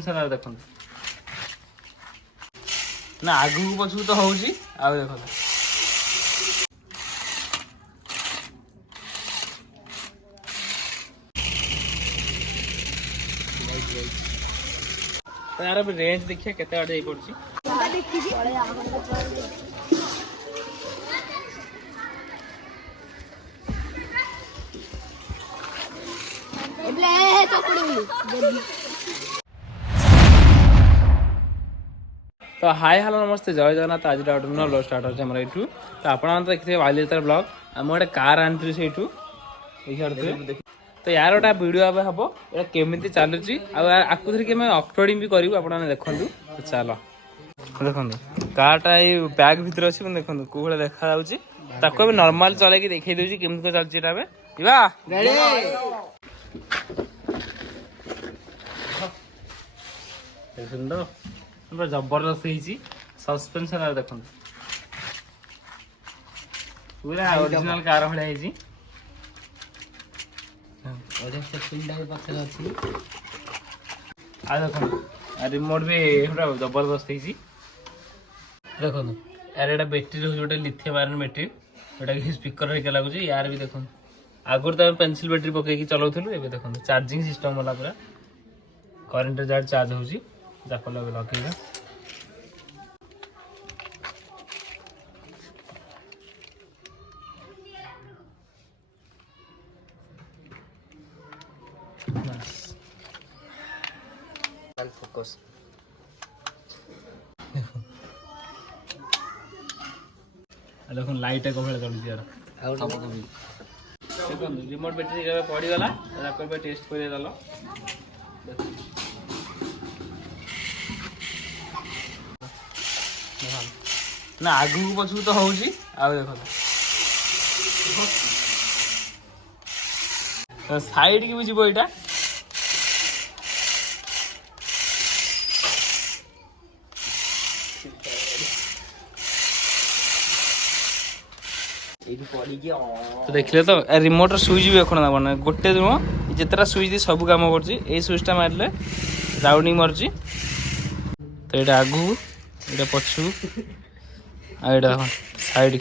Suspension देखो ना आगू पछू तो होउची आ देखो तो यार अब रेंज देखिए केते आडे जाई पड़ची तो हाय हेलो नमस्ते जय जगन्नाथ आज लो स्टार्ट होचे हमर एठू तो आपण तो देखिथे बालीतर ब्लॉग हम गोटे कार आनथि सेठू तो यार गोटा वीडियो अब हबो एटा केमिति चालुची आ आकु धरि के मैं अपलोडिंग भी करिवु आपण देखंतु तो चलो देखंतु कारटा ए बैग भीतर अछि मन देखंतु को भले देखा जाउची ताको भी नॉर्मल चले के देखै देउची केमिति को चलची एटा बे इबा रेडी सुंदर जबरदस्त सस्पेंशन देखो पूरा ओरिजिनल कार भाई रिमोट भी जबरदस्त देखो यार एटा बैटरी रोटे लिथियम आयरन बैटरी जोटा कि स्पीकर लगुच यार भी देखो आगुरी तो पेंसिल बैटरी पकईकि चलाऊलु ए देखो चार्जिंग सिस्टम वाला पूरा करेन्ट जहाँ चार्ज होची जाको लगेगा फोकस देखो लाइट एक भले चलुची यार देखो रिमोट बैटरी जब पड़ी गला ताको टेस्ट कर देलो ना आगू पछू तो होउची आ देखो साइड की भी जीवो एटा तो देखले तो रिमोट स्विच भी देखो ना बने गोटे नुह जितना स्विच दी सब काम करछि ए स्विचटा मारले राउंडिंग मारछि तो एटा आगू एटा पछू आ एटा साइड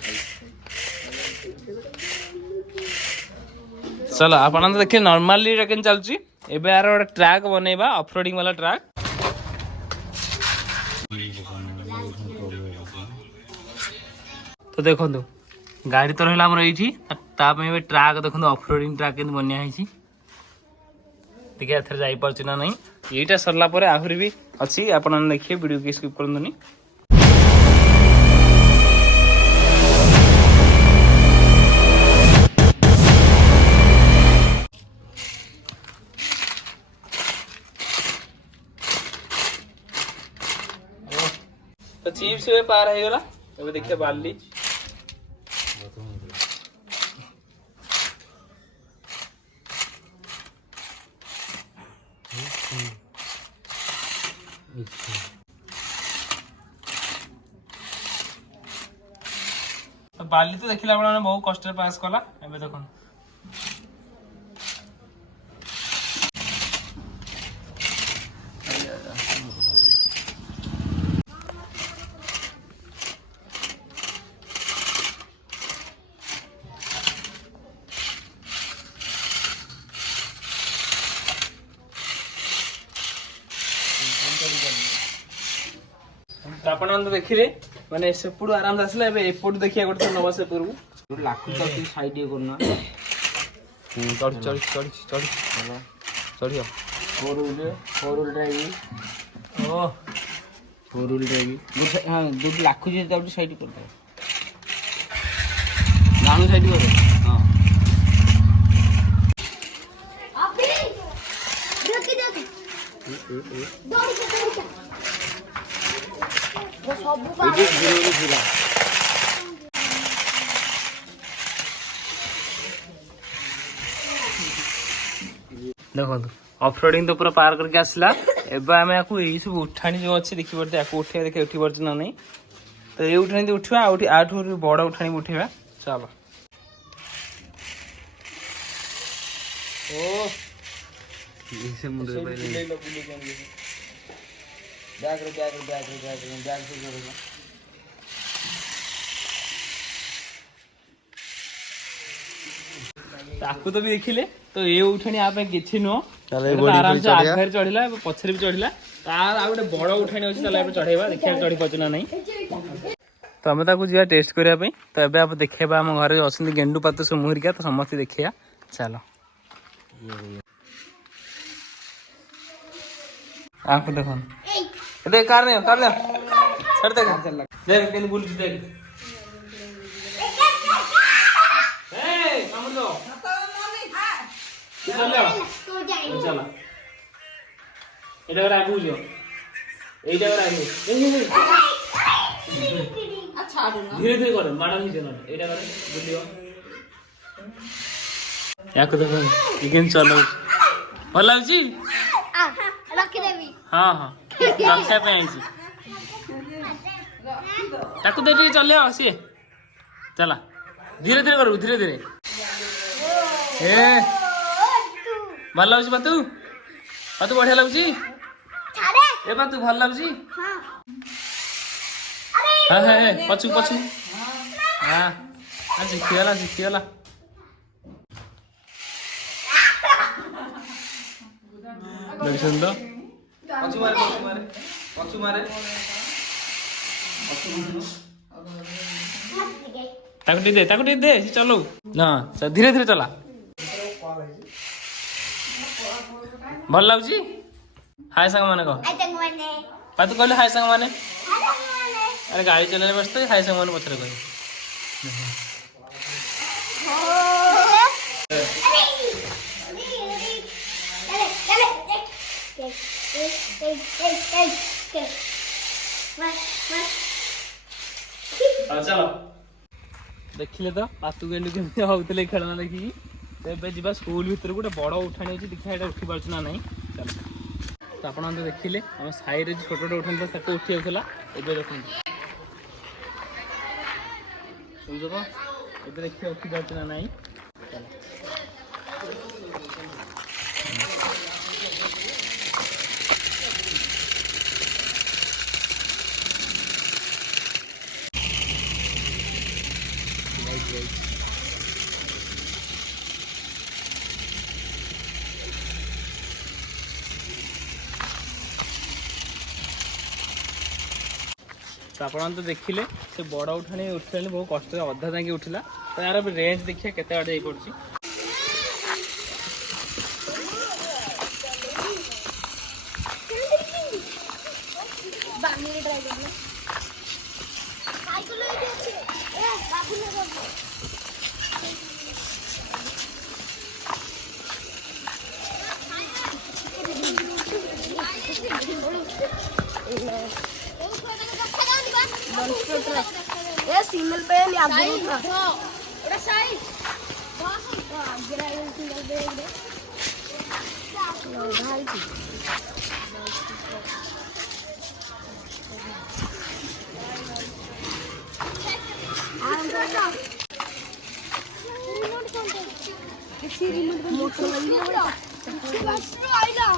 चलो आपन तो देखिए नॉर्मली एटा केन चलछि एबे यार ओटा ट्रैक बनेबा ऑफरोडिंग वाला ट्रैक तो देखो गाड़ी तो रहा आम ये ट्राक देखो ऑफरोडिंग ट्राक बनिया देखिए एथर जापर ना नहीं यहीटा सरला आहरी भी अच्छी आप देखिए वीडियो की स्किप करनी तो चिप्स पार हो गला अब देखिए बाली तो बाली तो देखला बड़ा बहुत कष्ट पास कला एबे देखो तो आपण देखिले माने सेपुड आराम से आसला एबे एपुड देखिया गोटे नवा से पूर्व लाखु तो साइड ये करना चढ़ चढ़ चढ़ चढ़ चढ़ियो फोर व्हील ड्राइविंग ओ फोर व्हील ड्राइविंग हां दो लाखु जे तो साइड कर दो नानु साइड कर हां अभी देख दौड़ के वो सब का देखो ऑफरोडिंग तो पूरा पार करके आसला एबे आमे याकू एई सब उठाणी जो अछि देखि परते याकू उठे देखि उठी परछ ना नहीं तो ए उठाणी उठवा आठू बड़ उठाणी उठेबा चलो ओ इसे मुंडे पहिले ବ୍ୟାଗ୍ ରେ ବ୍ୟାଗ୍ ସେ ଯୋଉ ତାକୁ ତ ବି ଦେଖିଲେ ତ ଏ ଉଠାଣି ଆ ପାଇଁ କିଛି ନୁହଁ। ତାହେଲେ ଏଇଟା ତ ଆରାମସେ ଆଗରେ ଚଢିଲା ପଛରେ ବି ଚଢିଲା। ତାର ଆଉ ଗୋଟେ ବଡ ଉଠାଣି ଅଛି ତାହେଲେ ଏବେ ଚଢେଇବା ଦେଖିବା ଚଢି ପାରୁଛୁ ନା ନାହିଁ। ତ ଆମେ ତାକୁ ଯିବା ଟେଷ୍ଟ କରିବା ପାଇଁ। ତ ଏବେ ଆମେ ଦେଖେଇବା ଆମ ଘରେ ଅଛନ୍ତି ଗେଣ୍ଡୁ ପାତ ସମୁହରିକା ତ ସମସ୍ତେ ଦେଖିବା ଚାଲ। आपको देखो देख कर दे सर देख देख केन बुल देख ए कामड़ दो चल चल एटा कर आगु जो एटा कर आगु अच्छा धीरे धीरे कर माडा नहीं देना एटा कर बुलियो याको देखो इकिन चलो भल लागी रखी देवी हाँ हाँ रक्षा पे आई ताकू दे चल सी चला धीरे धीरे करू धीरे धीरे ए भल लगुच बातू बातू बढ़िया लगुच ए बातू भल लगुच हाँ हाँ पछू पछू हाँ शिखीगला शिखीगला देखिसन तो पछू मारे ताकू दे चलो ना धीरे धीरे चला भल लगुच हाय सांग माने कह तू कहले हाय सांग माने अरे गाड़ी चलाने बस तो हाय सांग माने पछरे कह चलो देखिले तो पातू गेंडू केमती होते खेलना देखिकी तो ये जा स्कूल भितर गोटे बड़ उठाणी अच्छी देखा यहाँ उठी पार्छ ना नहीं चलो तो आप देखिले आम साई छोट छोट उठाणी था उठी जाऊला एवं देखो ये देखिए उठी पार्छ ना नहीं चलो तो आप तो देखिले से बड़ उठाणी उठा बहुत कष्ट अधा जाके उठिला तो यार रेंज देखिए केते आड़े पड़ी ये सिग्नल पे याद था ओड़ा साइड गिरा ये सिग्नल पे भाई जी किसी रिमोट मोटर वाली बड़ा बस आइला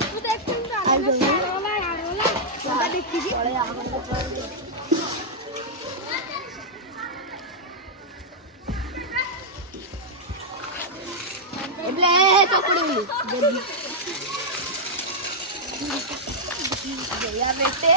तू देख वाला यार वाला देखी जी भैया बेटे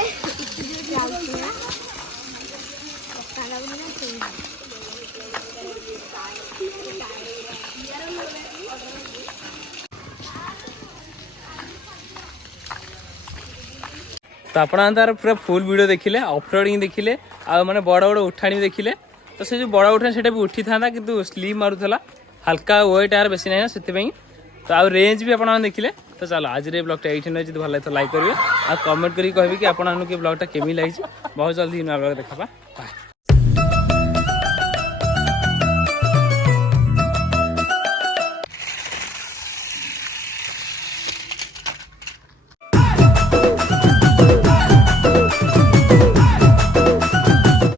तो आप पूरा फुल वीडियो देखिले ऑफरोडिंग देखिले आ माने बड़ बड़ उठाणी देखिले तो से जो बड़ उठाणी सेटा भी उठी था किंतु स्लिप मारुथला हल्का वेट यार बेसी ना से तो आउ रेंज भी आप देखिले तो चलो आज ब्लॉगटा ये जो भल लगे तो लाइक करेंगे आ कमेंट करके कहे कि आपको ब्लॉगटा केमी लगी बहुत जल्दी नया ब्लॉग देखा बाय।